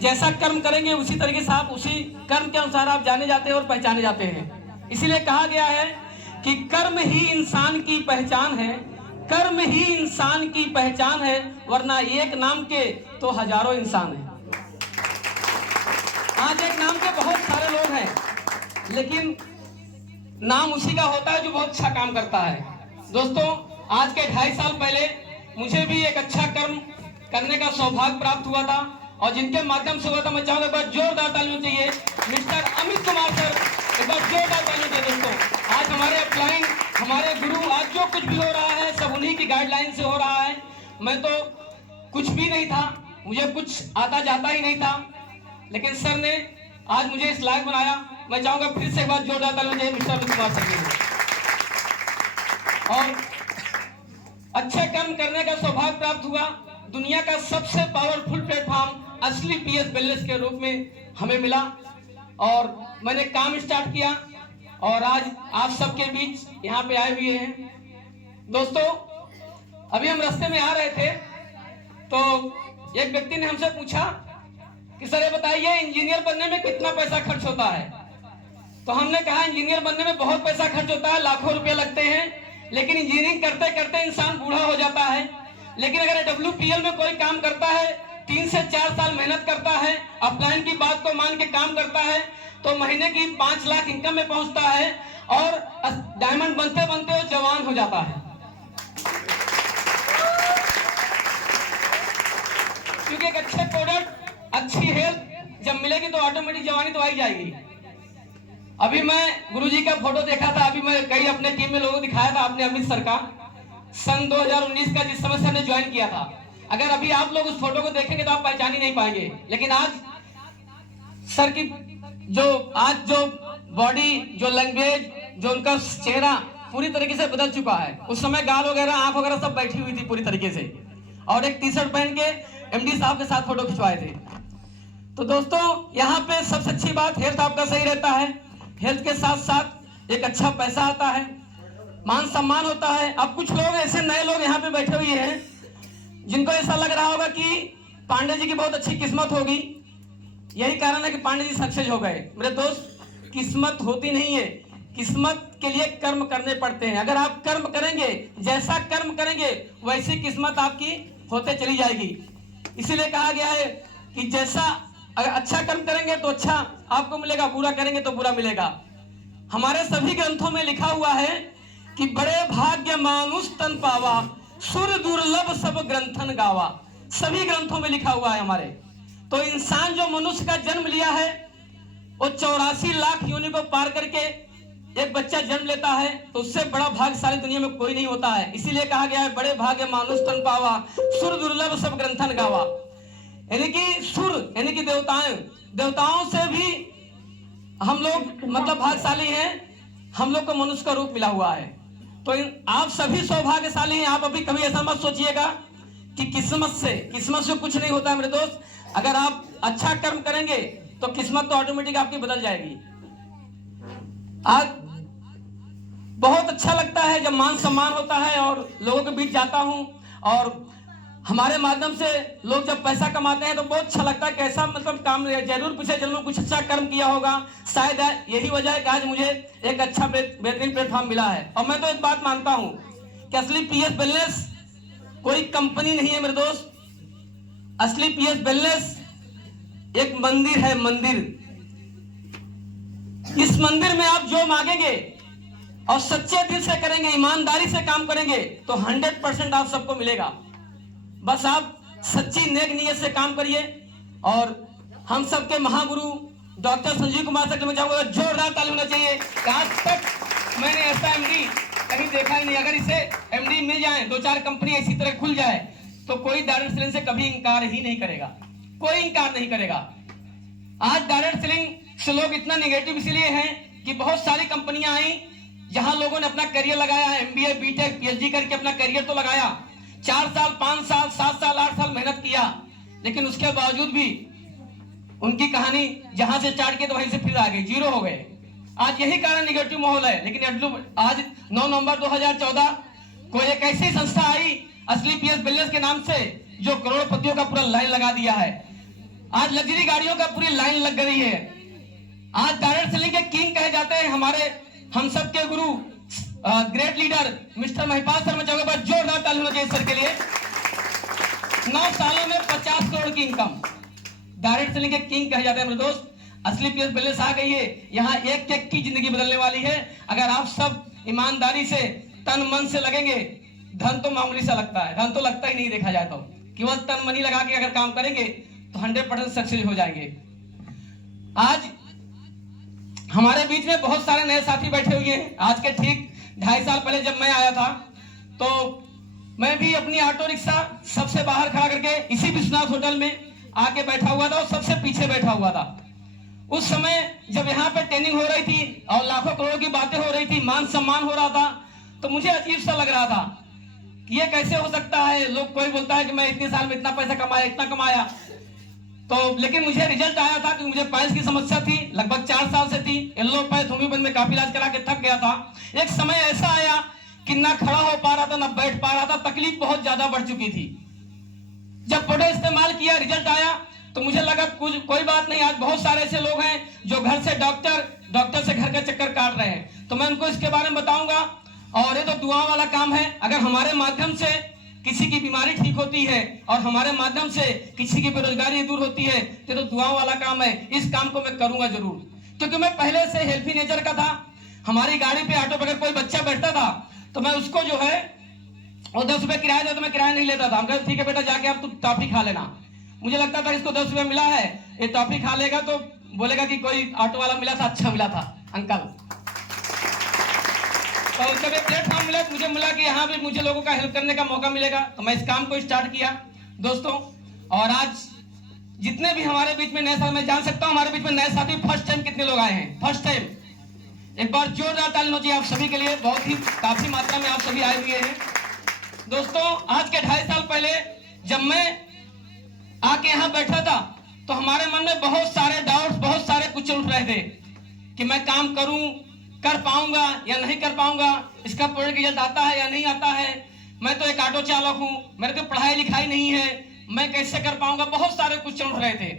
जैसा कर्म करेंगे उसी तरीके से आप उसी कर्म के अनुसार आप जाने जाते हैं और पहचाने जाते हैं। इसीलिए कहा गया है कि कर्म ही इंसान की पहचान है, कर्म ही इंसान की पहचान है, वरना एक नाम के तो हजारों इंसान हैं। आज एक नाम के बहुत सारे लोग हैं, लेकिन नाम उसी का होता है जो बहुत अच्छा काम करता है। दोस्तों, आज के 2.5 साल पहले मुझे भी एक अच्छा कर्म करने का सौभाग्य प्राप्त हुआ था और जिनके माध्यम से हुआ था, मैं चाहूंगा एक बार जोरदार तालियां चाहिए मिस्टर अमित कुमार सर, एक बार जोरदार तालियां चाहिए। दोस्तों, आज हमारे अपलाइन, हमारे गुरु, आज जो कुछ भी हो रहा है सब उन्हीं की गाइडलाइन से हो रहा है। मैं तो कुछ भी नहीं था, मुझे कुछ आता जाता ही नहीं था, लेकिन सर ने आज मुझे इस लायक बनाया। मैं चाहूंगा फिर से एक बार जोरदार तालियां चाहिए मिस्टर अमित कुमार सर के। और अच्छे कर्म करने का सौभाग्य प्राप्त हुआ। दुनिया का सबसे पावरफुल प्लेटफॉर्म असली पीएस वेलनेस के रूप में हमें मिला और मैंने काम स्टार्ट किया और आज आप सबके बीच यहाँ पे आए हुए हैं। दोस्तों, अभी हम रास्ते में आ रहे थे तो एक व्यक्ति ने हमसे पूछा कि सर ये बताइए इंजीनियर बनने में कितना पैसा खर्च होता है। तो हमने कहा इंजीनियर बनने में बहुत पैसा खर्च होता है, लाखों रुपए लगते हैं, लेकिन इंजीनियरिंग करते करते इंसान बूढ़ा हो जाता है। लेकिन अगर WPL में कोई काम करता है, 3 से 4 साल मेहनत करता है, अपलाइन की बात को मान के काम करता है, तो महीने की 5 लाख इनकम में पहुंचता है और डायमंड बनते बनते वो जवान हो जाता है। क्योंकि एक अच्छे प्रोडक्ट, अच्छी हेल्थ जब मिलेगी तो ऑटोमेटिक जवानी तो आ ही जाएगी। अभी मैं गुरुजी का फोटो देखा था, अभी मैं कई अपने टीम में लोगों को दिखाया था, आपने अमित सर का सन 2019 का जिस समय सर ने ज्वाइन किया था। अगर अभी आप लोग उस फोटो को देखेंगे तो आप पहचान ही नहीं पाएंगे। लेकिन आज सर की जो बॉडी, जो लैंग्वेज, जो उनका चेहरा पूरी तरीके से बदल चुका है। उस समय गाल वगैरह, आंख वगैरह सब बैठी हुई थी पूरी तरीके से, और एक टी-शर्ट पहन के MD साहब के साथ फोटो खिंचवाए थे। तो दोस्तों, यहाँ पे सबसे अच्छी बात हेल्थ आपका सही रहता है। हेल्थ के साथ साथ एक अच्छा पैसा आता है, मान सम्मान होता है। अब कुछ लोग ऐसे नए लोग यहाँ पे बैठे हुए हैं जिनको ऐसा लग रहा होगा कि पांडे जी की बहुत अच्छी किस्मत होगी, यही कारण है कि पांडे जी सक्सेस हो गए। मेरे दोस्त, किस्मत होती नहीं है, किस्मत के लिए कर्म करने पड़ते हैं। अगर आप कर्म करेंगे, जैसा कर्म वैसी किस्मत आपकी होते चली जाएगी। इसीलिए कहा गया है कि जैसा अगर अच्छा कर्म करेंगे तो अच्छा आपको मिलेगा, बुरा करेंगे तो बुरा मिलेगा। हमारे सभी ग्रंथों में लिखा हुआ है कि बड़े भाग्य मानुष तन पावा, सुर दुर्लभ सब ग्रंथन गावा। सभी ग्रंथों में लिखा हुआ है हमारे। तो इंसान जो मनुष्य का जन्म लिया है वो 84 लाख योनि को पार करके एक बच्चा जन्म लेता है, तो उससे बड़ा भाग्यशाली दुनिया में कोई नहीं होता है। इसीलिए कहा गया है बड़े भाग्य मानुष तन पावा, सुर दुर्लभ सब ग्रंथन गावा। यानी कि सुर यानी कि देवताओं से भी हम लोग मतलब भाग्यशाली हैं। हम लोग को मनुष्य का रूप मिला हुआ है। तो आप सभी सौभाग्यशाली हैं। आप अभी कभी ऐसा मत सोचिएगा कि किस्मत से कुछ नहीं होता है मेरे दोस्त। अगर आप अच्छा कर्म करेंगे तो किस्मत तो ऑटोमेटिक आपकी बदल जाएगी। आज बहुत अच्छा लगता है जब मान सम्मान होता है और लोगों के बीच जाता हूं, और हमारे माध्यम से लोग जब पैसा कमाते हैं तो बहुत अच्छा लगता है। कैसा मतलब काम, जरूर पिछले जन्म में कुछ अच्छा कर्म किया होगा। शायद यही वजह है कि आज मुझे एक अच्छा बेहतरीन प्लेटफॉर्म मिला है। और मैं तो एक बात मानता हूं कि असली पीएस वेलनेस कोई कंपनी नहीं है मेरे दोस्त। असली पीएस वेलनेस एक मंदिर है, मंदिर। इस मंदिर में आप जो मांगेंगे और सच्चे दिल से करेंगे, ईमानदारी से काम करेंगे तो 100% आप सबको मिलेगा। बस आप सच्ची नेक नीयत से काम करिए। और हम सबके महागुरु डॉक्टर संजीव कुमार सर, मैं चाहूंगा जोरदार ताली होना चाहिए। आज तक मैंने ऐसा एमडी कहीं देखा ही नहीं। अगर इसे एमडी मिल जाए, 2-4 कंपनी इसी तरह खुल जाए तो कोई डायरेक्ट सेलिंग से कभी इंकार ही नहीं करेगा, कोई इंकार नहीं करेगा। आज डायरेक्ट सेलिंग से लोग इतना नेगेटिव इसलिए हैं कि बहुत सारी कंपनियां आई जहां लोगों ने अपना करियर लगाया, एमबीए, बीटेक, पीएचडी करके अपना करियर तो लगाया। 4 साल, 5 साल, 7 साल, 8 साल मेहनत किया, लेकिन उसके बावजूद भी उनकी कहानी जहां से स्टार्ट की तो वहीं से फिर आ गई, जीरो हो गए। आज यही कारण नेगेटिव माहौल है। लेकिन आज 9 नवंबर 2014 को एक ऐसी संस्था आई असली पीएस वेलनेस के नाम से, जो करोड़पतियों का पूरा लाइन लगा दिया है। आज लग्जरी गाड़ियों का पूरी लाइन लग गई है। आज डायरेक्ट सेलिंग के किंग कहे जाते हैं हमारे हम सब के गुरु great leader mister Mahipal sir. मैं चाहूंगा जोरदार ताली होना चाहिए सर के लिए। 9 सालों में 50 करोड़ की इनकम, डायरेक्ट सेलिंग के किंग कहे जाते हैं मेरे दोस्त। असली पीएस वेलनेस आ गई है, यहाँ एक एक की जिंदगी बदलने वाली है। अगर आप सब ईमानदारी से तन मन से लगेंगे। धन तो मामूली सा लगता है, धन तो लगता ही नहीं देखा जाए तो, केवल तन मनी लगा के अगर काम करेंगे तो 100% सक्सेस हो जाएंगे। आज हमारे बीच में बहुत सारे नए साथी बैठे हुए हैं। आज के ठीक 2.5 साल पहले जब मैं आया था तो मैं भी अपनी ऑटो रिक्शा सबसे बाहर खड़ा करके इसी विश्वनाथ होटल में आके बैठा हुआ था और सबसे पीछे बैठा हुआ था। उस समय जब यहाँ पे ट्रेनिंग हो रही थी और लाखों करोड़ों की बातें हो रही थी, मान सम्मान हो रहा था, तो मुझे अजीब सा लग रहा था कि ये कैसे हो सकता है। लोग कोई बोलता है कि मैं इतने साल में इतना पैसा कमाया, इतना कमाया। तो लेकिन मुझे रिजल्ट आया था कि मुझे पाइल्स की समस्या थी, लगभग 4 साल से थी। एलोपैथी में काफी इलाज करा के थक गया था। एक समय ऐसा आया कि ना खड़ा हो पा रहा था, ना बैठ पा रहा था, तकलीफ बहुत ज्यादा बढ़ चुकी थी। जब प्रोडक्ट इस्तेमाल किया, रिजल्ट आया, तो मुझे लगा कोई बात नहीं। आज बहुत सारे ऐसे लोग हैं जो घर से डॉक्टर से घर का चक्कर काट रहे हैं, तो मैं उनको इसके बारे में बताऊंगा। और ये तो दुआ वाला काम है। अगर हमारे माध्यम से किसी की बीमारी ठीक होती है और हमारे माध्यम से किसी की बेरोजगारी दूर होती है तो दुआ वाला काम है। इस काम को मैं करूंगा जरूर, क्योंकि मैं पहले से हेल्थी नेचर का था। हमारी गाड़ी पे ऑटो पर कोई बच्चा बैठता था तो मैं उसको जो है वो 10 रुपए किराया देता, तो मैं किराया नहीं लेता था। हम कहते ठीक है बेटा, जाके आप तू टॉफी खा लेना। मुझे लगता था इसको 10 रुपए मिला है, ये टॉफी खा लेगा तो बोलेगा कि कोई ऑटो वाला मिला था, अच्छा मिला था अंकल। तो जब ये प्लेटफॉर्म मिला तो मुझे मिला कि यहाँ भी मुझे लोगों का हेल्प करने का मौका मिलेगा, तो मैं इस काम को स्टार्ट किया दोस्तों। और आज जितने भी हमारे बीच में नए साथी, मैं जान सकता हूँ हमारे बीच में नए साथी फर्स्ट टाइम कितने लोग आए हैं। फर्स्ट टाइम एक बार जोरदार ताली होनी चाहिए आप सभी के लिए। बहुत ही काफी मात्रा में आप सभी आए हुए हैं दोस्तों। आज के 2.5 साल पहले जब मैं आके यहाँ बैठा था तो हमारे मन में बहुत सारे डाउट्स, बहुत सारे कुछ उठ रहे थे कि मैं काम करूं, कर पाऊंगा या नहीं कर पाऊंगा, इसका प्रोडक्ट रिजल्ट आता है या नहीं आता है, मैं तो एक ऑटो चालक हूं, मेरे को पढ़ाई लिखाई नहीं है, मैं कैसे कर पाऊंगा। बहुत सारे क्वेश्चन उठ रहे थे।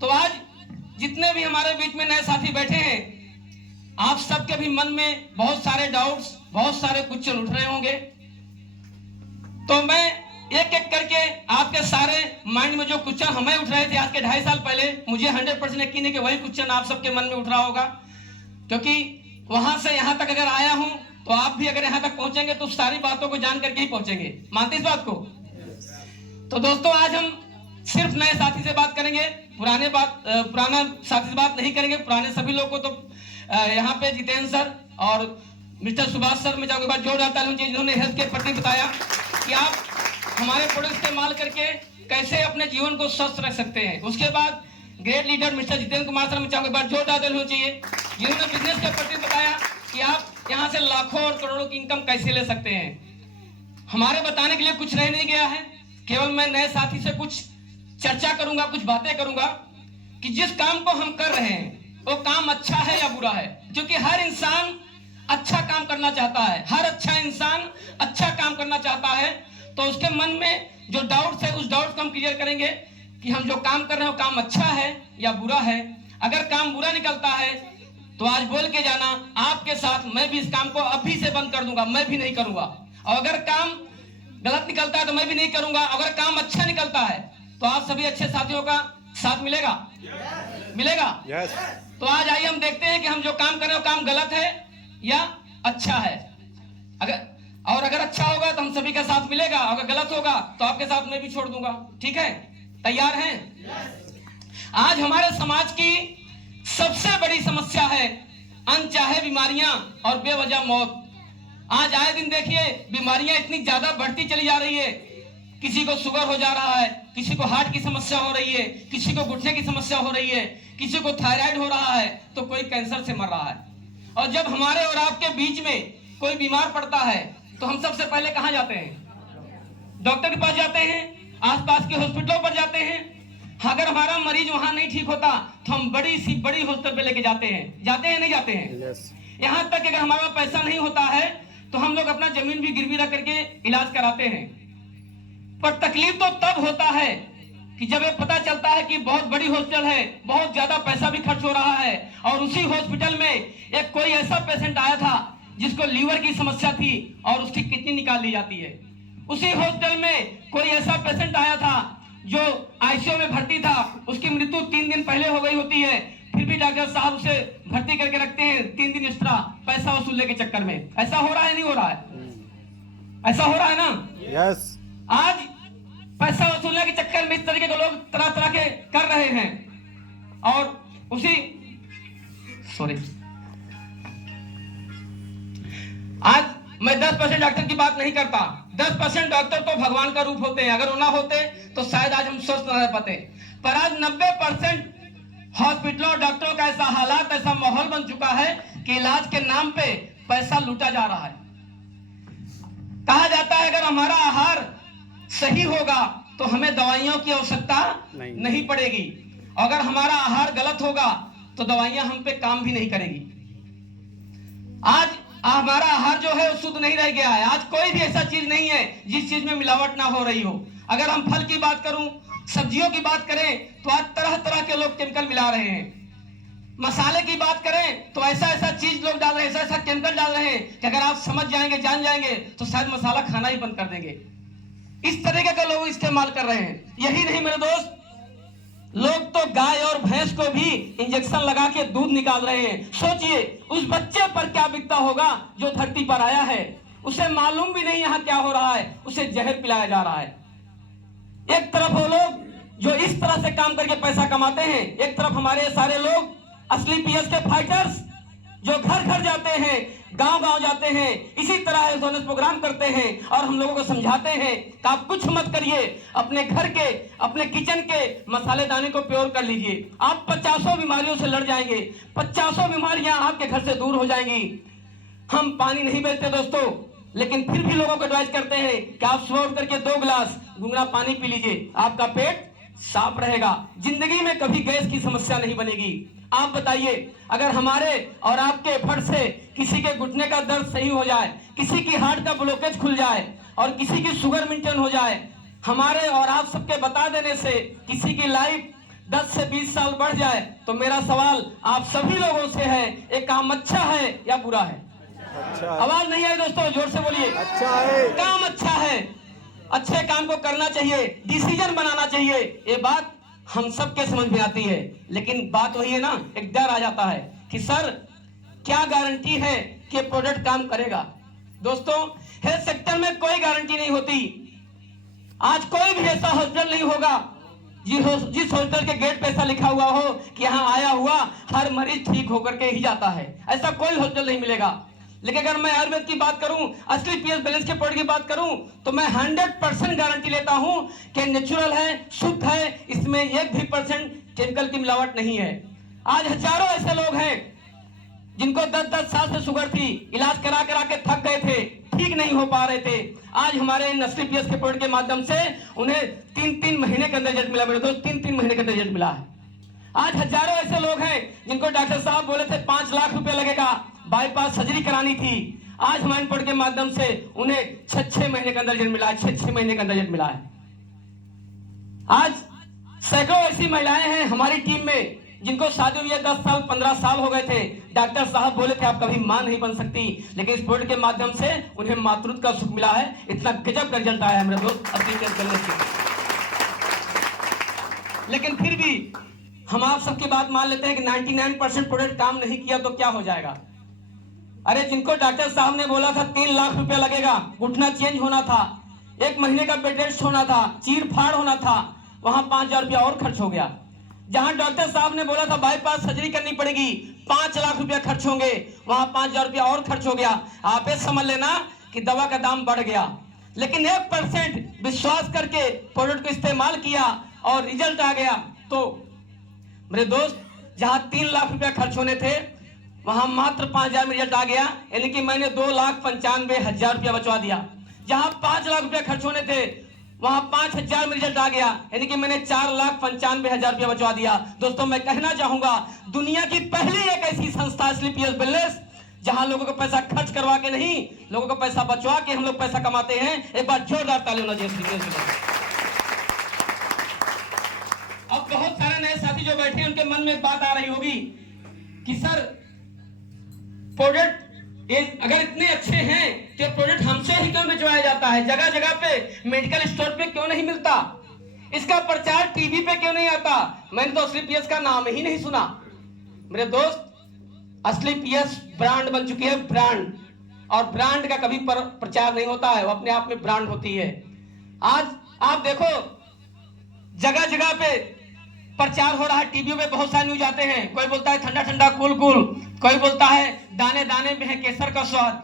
तो आज जितने भी हमारे बीच में नए साथी बैठे हैं, आप सबके भी मन में बहुत सारे डाउट्स, बहुत सारे क्वेश्चन उठ रहे होंगे। तो मैं एक एक करके आपके सारे माइंड में जो क्वेश्चन हमें उठ रहे थे आज के 2.5 साल पहले, मुझे 100% यकीन है कि वही क्वेश्चन आप सबके मन में उठ रहा होगा, क्योंकि वहां से यहां तक अगर आया हूं तो आप भी अगर यहां तक पहुंचेंगे तो सारी बातों को जान करके ही पहुंचेंगे। मानते इस बात को? तो दोस्तों आज हम सिर्फ नए साथी से बात करेंगे, पुराना साथी से बात नहीं करेंगे। पुराने सभी लोग को तो यहाँ पे जितेंद्र सर और मिस्टर सुभाष सर में जाऊंगे बात जोड़ डालता हूँ, जिन्होंने हेल्थ के प्रति बताया कि आप हमारे प्रोडक्ट इस्तेमाल करके कैसे अपने जीवन को स्वस्थ रख सकते हैं। उसके बाद great leader mister Jitendra Kumar sir में चाहूंगा बात जोड़ डालते होना चाहिए, जिन्होंने बिजनेस के प्रति बताया कि आप यहाँ से लाखों और करोड़ों की इनकम कैसे ले सकते हैं। हमारे बताने के लिए कुछ रह नहीं गया है, केवल मैं नए साथी से कुछ चर्चा करूंगा, कुछ बातें करूंगा कि जिस काम को हम कर रहे हैं वो काम अच्छा है या बुरा है, क्योंकि हर इंसान अच्छा काम करना चाहता है, हर अच्छा इंसान अच्छा काम करना चाहता है। तो उसके मन में जो डाउट्स है उस डाउट्स को हम क्लियर करेंगे कि हम जो काम कर रहे हैं वो काम अच्छा है या बुरा है। अगर काम बुरा निकलता है तो आज बोल के जाना, आपके साथ मैं भी इस काम को अभी से बंद कर दूंगा, मैं भी नहीं करूंगा। और अगर काम गलत निकलता है तो मैं भी नहीं करूंगा। अगर काम अच्छा निकलता है तो आप सभी अच्छे साथियों का साथ मिलेगा, मिलेगा। तो आज आइए हम देखते हैं कि हम जो काम कर रहे हैं वो काम गलत है या अच्छा है। अगर अच्छा होगा तो हम सभी का साथ मिलेगा, अगर गलत होगा तो आपके साथ मैं भी छोड़ दूंगा। ठीक है, तैयार हैं? आज हमारे समाज की सबसे बड़ी समस्या है अनचाहे बीमारियां और बेवजह मौत। आज आए दिन देखिए बीमारियां इतनी ज्यादा बढ़ती चली जा रही है, किसी को शुगर हो जा रहा है, किसी को हार्ट की समस्या हो रही है, किसी को घुटने की समस्या हो रही है, किसी को थायराइड हो रहा है, तो कोई कैंसर से मर रहा है। और जब हमारे और आपके बीच में कोई बीमार पड़ता है तो हम सबसे पहले कहां जाते हैं? डॉक्टर के पास जाते हैं, आसपास के हॉस्पिटलों पर जाते हैं। अगर हमारा मरीज वहां नहीं ठीक होता तो हम बड़ी सी बड़ी हॉस्पिटल पे लेके जाते हैं, जाते हैं नहीं जाते हैं? यहां तक कि अगर हमारा पैसा नहीं होता है तो हम लोग अपना जमीन भी गिरवी रख करके इलाज कराते हैं। पर तकलीफ तो तब होता है कि जब ये पता चलता है कि बहुत बड़ी हॉस्पिटल है, बहुत ज्यादा पैसा भी खर्च हो रहा है, और उसी हॉस्पिटल में एक कोई ऐसा पेशेंट आया था जिसको लीवर की समस्या थी और उसकी किडनी निकाल ली जाती है। उसी हॉस्पिटल में कोई ऐसा पेशेंट आया था जो आईसीयू में भर्ती था, उसकी मृत्यु 3 दिन पहले हो गई होती है, फिर भी डॉक्टर साहब उसे भर्ती करके रखते हैं 3 दिन एक्स्ट्रा पैसा वसूलने के चक्कर में। ऐसा हो रहा है नहीं हो रहा है? ऐसा हो रहा है ना? यस। आज पैसा वसूलने के चक्कर में इस तरीके के लोग तरह तरह के कर रहे हैं। और उसी आज मैं 10% डॉक्टर की बात नहीं करता, 10% डॉक्टर तो भगवान का रूप होते हैं, अगर वो ना होते तो शायद आज हम स्वस्थ न रह पाते। पर आज 90% हॉस्पिटलों और डॉक्टरों का ऐसा हालात, ऐसा माहौल बन चुका है कि इलाज के नाम पे पैसा लूटा जा रहा है। कहा जाता है अगर हमारा आहार सही होगा तो हमें दवाइयों की आवश्यकता नहीं पड़ेगी, अगर हमारा आहार गलत होगा तो दवाइयां हम पे काम भी नहीं करेगी। आज हमारा आहार जो है वो शुद्ध नहीं रह गया है। आज कोई भी ऐसा चीज नहीं है जिस चीज में मिलावट ना हो रही हो। अगर हम फल की बात करूं, सब्जियों की बात करें तो आज तरह तरह के लोग केमिकल मिला रहे हैं। मसाले की बात करें तो ऐसा ऐसा चीज लोग डाल रहे हैं, ऐसा ऐसा केमिकल डाल रहे हैं कि अगर आप समझ जाएंगे, जान जाएंगे तो शायद मसाला खाना ही बंद कर देंगे। इस तरीके के लोग इस्तेमाल कर रहे हैं। यही नहीं मेरे दोस्त, लोग तो गाय और भैंस को भी इंजेक्शन लगा के दूध निकाल रहे हैं। सोचिए उस बच्चे पर क्या बीतता होगा जो धरती पर आया है, उसे मालूम भी नहीं यहाँ क्या हो रहा है, उसे जहर पिलाया जा रहा है। एक तरफ वो लोग जो इस तरह से काम करके पैसा कमाते हैं, एक तरफ हमारे सारे लोग असली पीएस के फाइटर्स जो घर घर जाते हैं, गांव गांव जाते हैं, इसी तरह हेल्थ प्रोग्राम करते हैं और हम लोगों को समझाते हैं कि आप कुछ मत करिए, अपने घर के, अपने किचन के मसालेदानी को प्योर कर लीजिए, आप 50 बीमारियों से लड़ जाएंगे, 50 बीमारियां आपके घर से दूर हो जाएंगी। हम पानी नहीं बेचते दोस्तों, लेकिन फिर भी लोगों को एडवाइस करते हैं कि आप सुबह उठ करके 2 गिलास गुनगुना पानी पी लीजिए, आपका पेट साफ रहेगा, जिंदगी में कभी गैस की समस्या नहीं बनेगी। आप बताइए अगर हमारे और आपके एफर्ट से किसी के घुटने का दर्द सही हो जाए, किसी की हार्ट का ब्लॉकेज खुल जाए और किसी की शुगर मेंटेन हो जाए, हमारे और आप सबके बता देने से किसी की लाइफ 10 से 20 साल बढ़ जाए, तो मेरा सवाल आप सभी लोगों से है, एक काम अच्छा है या बुरा है? अच्छा है। आवाज नहीं आई दोस्तों, जोर से बोलिए। अच्छा है। काम अच्छा है। अच्छे काम को करना चाहिए, डिसीजन बनाना चाहिए, ये बात हम सबके समझ में आती है। लेकिन बात वही है ना, एक डर आ जाता है कि सर क्या गारंटी है कि प्रोडक्ट काम करेगा। दोस्तों, हेल्थ सेक्टर में कोई गारंटी नहीं होती। आज कोई भी ऐसा हॉस्पिटल नहीं होगा जिस हॉस्पिटल के गेट पे ऐसा लिखा हुआ हो कि यहाँ आया हुआ हर मरीज ठीक होकर के ही जाता है। ऐसा कोई हॉस्पिटल नहीं मिलेगा। लेकिन अगर मैं आयुर्वेद की बात करूं, असली पीएस बैलेंस के प्रोडक्ट की बात करूं, तो मैं 100% गारंटी लेता हूं कि नेचुरल है, शुद्ध है, इसमें 1% केमिकल की मिलावट नहीं है। आज हजारों ऐसे लोग हैं जिनको 10-10 साल से शुगर थी, इलाज करा करा के थक गए थे, ठीक नहीं हो पा रहे थे। आज हमारे असली पीएस के प्रोडक्ट के माध्यम से उन्हें 3-3 महीने के अंदर रिजल्ट मिला। मेरे दोस्त, 3-3 महीने के अंदर रिजल्ट मिला है। आज हजारों ऐसे लोग हैं जिनको डॉक्टर साहब बोले थे 5 लाख रुपए लगेगा, बाईपास सर्जरी करानी थी। आज हमारे प्रोडक्ट के माध्यम से उन्हें 6-6 महीने के अंदर रिजल्ट मिला है, 6-6 महीने के अंदर रिजल्ट मिला है। आज सैकड़ों ऐसी महिलाएं हैं हमारी टीम में जिनको शादी हुई 10 साल 15 साल हो गए थे। डॉक्टर साहब बोले थे आप कभी मां नहीं बन सकती, लेकिन इस प्रोडक्ट के माध्यम से उन्हें मातृत्व का सुख मिला है। इतना गजब का रिजल्ट आया है मेरे दोस्त असली पीएस बैलेंस के। लेकिन फिर भी हम आप सबकी बात मान लेते हैं कि 99% प्रोडक्ट काम नहीं किया तो क्या हो जाएगा। अरे जिनको डॉक्टर साहब ने बोला था 3 लाख रुपया लगेगा, घुटना चेंज होना था, 1 महीने का बेड रेस्ट होना था, चीर फाड़ होना था, वहां 5,000 रुपया और खर्च हो गया। जहां डॉक्टर साहब ने बोला था बाईपास सर्जरी करनी पड़ेगी, 5 लाख रुपया खर्च होंगे, वहां 5,000 रुपया और खर्च हो गया। आप ये समझ लेना कि दवा का दाम बढ़ गया। लेकिन 1% विश्वास करके प्रोडक्ट को इस्तेमाल किया और रिजल्ट आ गया। तो मेरे दोस्त, जहां 3 लाख रुपया खर्च होने थे वहां मात्र 5,000 में रिजल्ट आ गया, यानी कि मैंने 2,95,000 रुपया बचवा दिया। जहां 5 लाख रुपया खर्च होने थे वहां 5,000 में रिजल्ट आ गया, यानी कि मैंने 4,95,000 रुपया बचवा दिया। दोस्तों, मैं कहना चाहूंगा दुनिया की पहली एक ऐसी संस्था असली पीएस बैलेंस जहां लोगों को पैसा खर्च करवा के नहीं, लोगों को पैसा बचवा के हम लोग पैसा कमाते हैं। एक बार जोरदार ताली होना चाहिए। अब बहुत सारे नए साथी जो बैठे हैं उनके मन में एक बात आ रही होगी कि सर प्रोडक्ट अगर इतने अच्छे हैं तो प्रोडक्ट हमसे ही क्यों भिजवाया जाता है, जगह जगह पे मेडिकल स्टोर पे क्यों नहीं मिलता, इसका प्रचार टीवी पे क्यों नहीं आता। मैंने तो असली पीएस का नाम ही नहीं सुना। मेरे दोस्त, असली पीएस ब्रांड बन चुकी है, ब्रांड। और ब्रांड का कभी प्रचार नहीं होता है, वो अपने आप में ब्रांड होती है। आज आप देखो जगह जगह पे प्रचार हो रहा है, टीवी पे बहुत सारे न्यूज आते हैं। कोई बोलता है ठंडा ठंडा कूल कूल, कोई बोलता है दाने दाने में है केसर का स्वाद,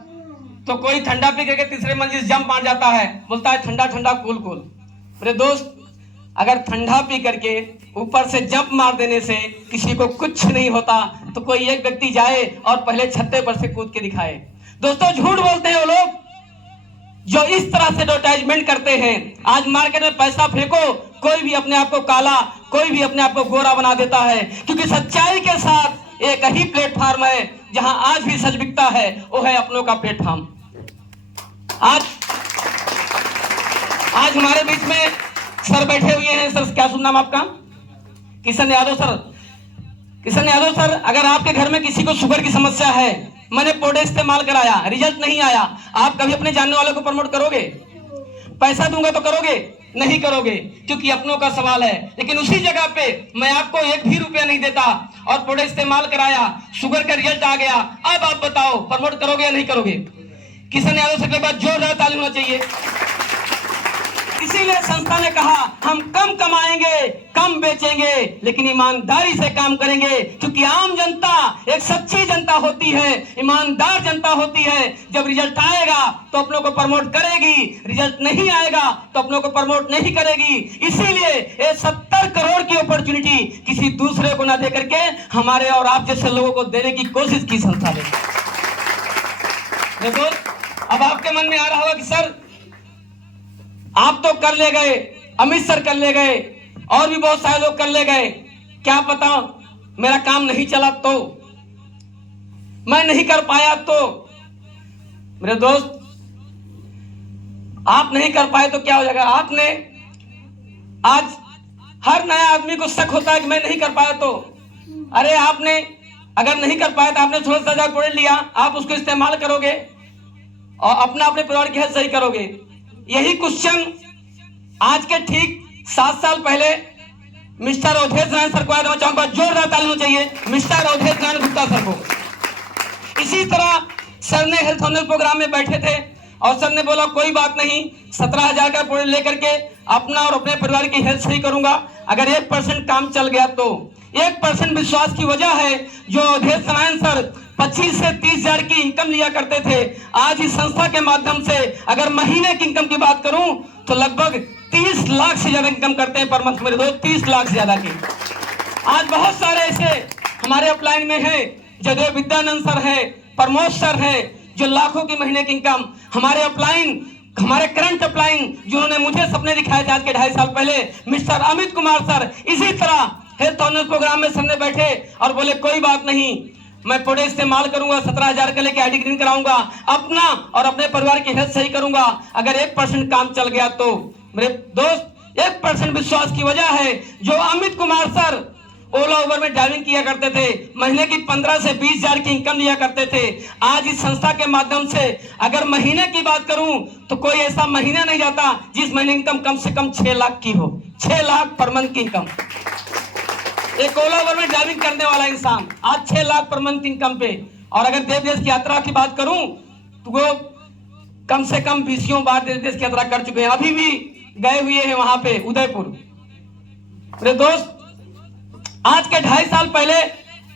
तो कोई ठंडा पी करके तीसरे मंजिल जंप मार जाता है, बोलता है ठंडा ठंडा कूल कूल। मेरे दोस्त, अगर ठंडा पी करके ऊपर से जंप मार देने से किसी को कुछ नहीं होता तो कोई एक व्यक्ति जाए और पहले छत्ते पर से कूद के दिखाए। दोस्तों, झूठ बोलते हैं वो लोग जो इस तरह से एडवर्टाइजमेंट करते हैं। आज मार्केट में पैसा फेंको, कोई भी अपने आप को काला, कोई भी अपने आप को गोरा बना देता है, क्योंकि सच्चाई के साथ एक ही प्लेटफॉर्म है जहां आज भी सच बिकता है, वो है अपनों का प्लेटफॉर्म। आज हमारे बीच में सर बैठे हुए हैं। सर, क्या सुनना आपका? किशन यादव सर। किशन यादव सर, अगर आपके घर में किसी को शुगर की समस्या है, मैंने प्रोडक्ट इस्तेमाल कराया, रिजल्ट नहीं आया, आप कभी अपने जानने वालों को प्रमोट करोगे? पैसा दूंगा तो करोगे? नहीं करोगे, क्योंकि अपनों का सवाल है। लेकिन उसी जगह पे मैं आपको 1 भी रुपया नहीं देता और प्रोडक्ट इस्तेमाल कराया, शुगर का रिजल्ट आ गया, अब आप बताओ प्रमोट करोगे या नहीं करोगे? किशन यादव सर के बाद जोरदार ताली होना चाहिए। इसीलिए संस्था ने कहा हम कम कमाएंगे, कम बेचेंगे, लेकिन ईमानदारी से काम करेंगे, क्योंकि आम जनता एक सच्ची जनता होती है, ईमानदार जनता होती है। जब रिजल्ट आएगा तो अपनों को प्रमोट करेगी, रिजल्ट नहीं आएगा तो अपनों को प्रमोट नहीं करेगी। इसीलिए ये 70 करोड़ की अपॉर्चुनिटी किसी दूसरे को ना दे करके हमारे और आप जैसे लोगों को देने की कोशिश की संस्था ने। देखो, अब आपके मन में आ रहा होगा कि सर आप तो कर ले गए, अमित सर कर ले गए, और भी बहुत सारे लोग कर ले गए, क्या पता मेरा काम नहीं चला तो, मैं नहीं कर पाया तो। मेरे दोस्त, आप नहीं कर पाए तो क्या हो जाएगा? आपने आज हर नया आदमी को शक होता है कि मैं नहीं कर पाया तो। अरे आपने अगर नहीं कर पाया तो आपने थोड़ा सा प्रोडक्ट लिया, आप उसको इस्तेमाल करोगे और अपने परिवार की हेल्थ सही करोगे। यही क्वेश्चन आज के ठीक 7 साल पहले मिस्टर अवधेश नारायण सर को याद चाहूंगा, जोरदार ताली होनी चाहिए मिस्टर अवधेश नारायण गुप्ता सर को। इसी तरह सर ने हेल्थ ऑनर प्रोग्राम में बैठे थे और सर ने बोला कोई बात नहीं, 17,000 का प्रोडक्ट लेकर के अपना और अपने परिवार की हेल्थ सही करूंगा। अगर 1% काम चल गया तो 1% विश्वास की वजह है जो अवधेश नारायण सर 25 से 30,000 की इनकम लिया करते थे, आज इस संस्था के माध्यम से अगर महीने की इनकम की बात करूं तो लगभग 30 लाख से ज्यादा इनकम करते हैं पर मंथ मेरे दोस्त, 30 लाख से ज्यादा की। आज बहुत सारे ऐसे हमारे अपलाइन में है, जगह विद्यानंद सर है, प्रमोद सर है, जो लाखों की महीने की इनकम। हमारे अपलाइन, हमारे करंट अपलाइन जिन्होंने मुझे सपने दिखाए थे आज के 2.5 साल पहले, मिस्टर अमित कुमार सर, इसी तरह हेल्थ ऑनर प्रोग्राम में सर ने बैठे और बोले कोई बात नहीं, मैं प्रोडक्ट इस्तेमाल करूंगा, 17,000 का लेके आईडी ग्रीन कराऊंगा, अपना और अपने परिवार की हेल्थ सही करूंगा। अगर 1% काम चल गया तो मेरे दोस्त 1% विश्वास की वजह है जो अमित कुमार सर ओला उबर में ड्राइविंग किया करते थे, महीने की 15 से 20,000 की इनकम लिया करते थे। आज इस संस्था के माध्यम से अगर महीने की बात करूं तो कोई ऐसा महीना नहीं जाता जिस महीने इनकम कम से कम 6 लाख की हो, 6 लाख पर मंथ की इनकम। एक ओला उबर में ड्राइविंग करने वाला इंसान आज 6 लाख पर मंथ इनकम पे। और अगर देश विदेश की यात्रा की बात करूं तो वो कम से कम 20 बार देश विदेश की यात्रा कर चुके हैं, अभी भी गए हुए हैं वहां पे उदयपुर। मेरे दोस्त, आज के 2.5 साल पहले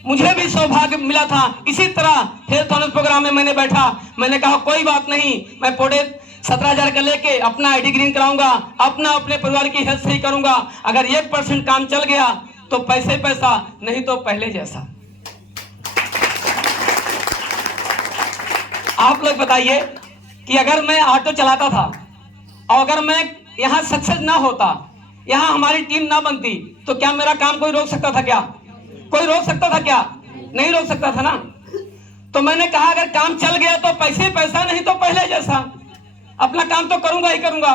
मुझे भी सौभाग्य मिला था, इसी तरह हेल्थ ऑनर प्रोग्राम में मैंने बैठा, मैंने कहा कोई बात नहीं, मैं प्रोडक्ट 17,000 का लेके अपना आईडी ग्रीन कराऊंगा, अपना अपने परिवार की हेल्थ सही करूंगा। अगर 1% काम चल गया तो पैसे पैसा, नहीं तो पहले जैसा। आप लोग बताइए कि अगर मैं ऑटो चलाता था और अगर मैं यहां सक्सेस ना होता, यहां हमारी टीम ना बनती, तो क्या मेरा काम कोई रोक सकता था? क्या कोई रोक सकता था? क्या नहीं रोक सकता था ना। तो मैंने कहा अगर काम चल गया तो पैसे पैसा, नहीं तो पहले जैसा। अपना काम तो करूंगा ही करूंगा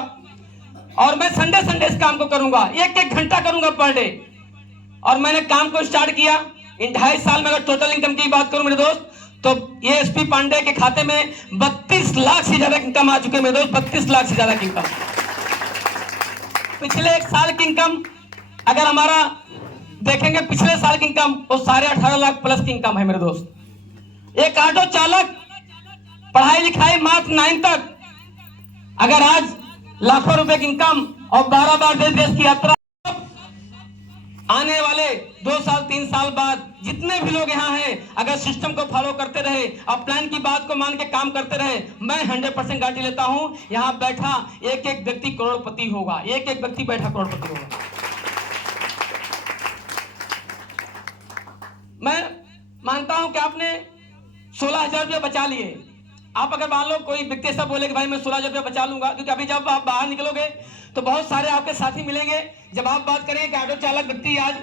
और मैं संडे इस काम को करूंगा, 1-1 घंटा करूंगा पर डे। और मैंने काम को स्टार्ट किया। इन 2.5 साल में अगर टोटल इनकम की बात करूं मेरे दोस्त तो ये एसपी पांडे के खाते में 32 लाख से ज्यादा इनकम आ चुके हैं मेरे दोस्त, 32 लाख से ज्यादा की इनकम। पिछले 1 साल की इनकम अगर हमारा देखेंगे, पिछले साल की इनकम वो 18.5 लाख प्लस की इनकम है मेरे दोस्त। एक ऑटो चालक पढ़ाई लिखाई मात्र 9 तक, अगर आज लाखों रुपए की इनकम और 12 बार देश देश की यात्रा, आने वाले 2 साल 3 साल बाद जितने भी लोग यहाँ हैं अगर सिस्टम को फॉलो करते रहे, अपलाइन की बात को मान के काम करते रहे, मैं 100% गारंटी लेता हूं यहाँ बैठा एक व्यक्ति करोड़पति होगा, एक व्यक्ति बैठा करोड़पति होगा। मैं मानता हूं कि आपने 16,000 रुपया बचा लिए। आप अगर मान लो कोई व्यक्ति ऐसा बोले कि भाई मैं 16,000 रुपया बचा लूंगा, क्योंकि अभी जब आप बाहर निकलोगे तो बहुत सारे आपके साथी मिलेंगे। जब आप बात करेंगे कि ऑटो चालक व्यक्ति आज